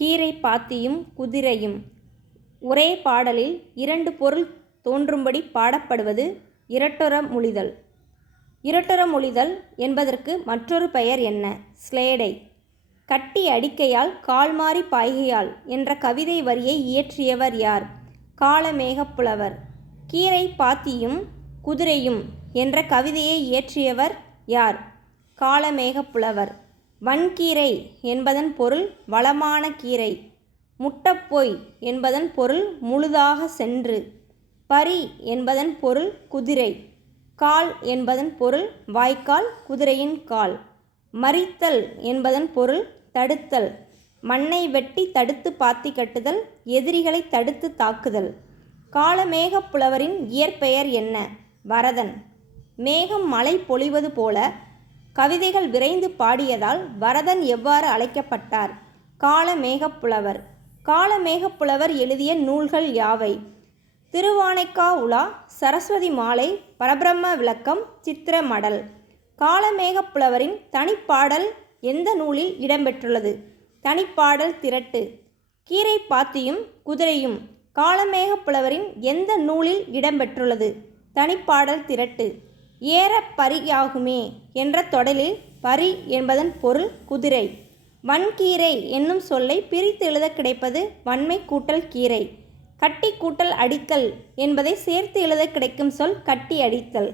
கீரை பாத்தியும் குதிரையும். ஒரே பாடலில் இரண்டு பொருள் தோன்றும்படி பாடப்படுவது இரட்டொரமொழிதல். இரட்டொரமொழிதல் என்பதற்கு மற்றொரு பெயர் என்ன? ஸ்லேடை. கட்டி அடிக்கையால் கால்மாறி பாய்கையால் என்ற கவிதை வரியை இயற்றியவர் யார்? காளமேகப்புலவர். கீரை பாத்தியும் குதிரையும் என்ற கவிதையை இயற்றியவர் யார்? காளமேகப்புலவர். வன்கீரை என்பதன் பொருள் வளமான கீரை. முட்டப்போய் என்பதன் பொருள் முழுதாக சென்று. பரி என்பதன் பொருள் குதிரை. கால் என்பதன் பொருள் வாய்க்கால், குதிரையின் கால். மறித்தல் என்பதன் பொருள் தடுத்தல். மண்ணை வெட்டி தடுத்து பாத்தி கட்டுதல், எதிரிகளை தடுத்து தாக்குதல். காளமேகப்புலவரின் இயற்பெயர் என்ன? வரதன். மேகம் மழை பொழிவது போல கவிதைகள் விரைந்து பாடியதால் வரதன் எவ்வாறு அழைக்கப்பட்டார்? காளமேகப்புலவர். காளமேகப்புலவர் எழுதிய நூல்கள் யாவை? திருவானைக்கா உலா, சரஸ்வதி மாலை, பரபிரம்ம விளக்கம், சித்திர மடல். காளமேகப்புலவரின் தனிப்பாடல் எந்த நூலில் இடம்பெற்றுள்ளது? தனிப்பாடல் திரட்டு. கீரை பாத்தியும் குதிரையும் காளமேகப்புலவரின் எந்த நூலில் இடம்பெற்றுள்ளது? தனிப்பாடல் திரட்டு. ஏற பரியாகுமே என்ற தொடரில் பரி என்பதன் பொருள் குதிரை. வன்கீரை என்னும் சொல்லை பிரித்து எழுத கிடைப்பது வன்மை கூட்டல் கீரை. கட்டி கூட்டல் அடித்தல் என்பதை சேர்த்து எழுத கிடைக்கும் சொல் கட்டி அடித்தல்.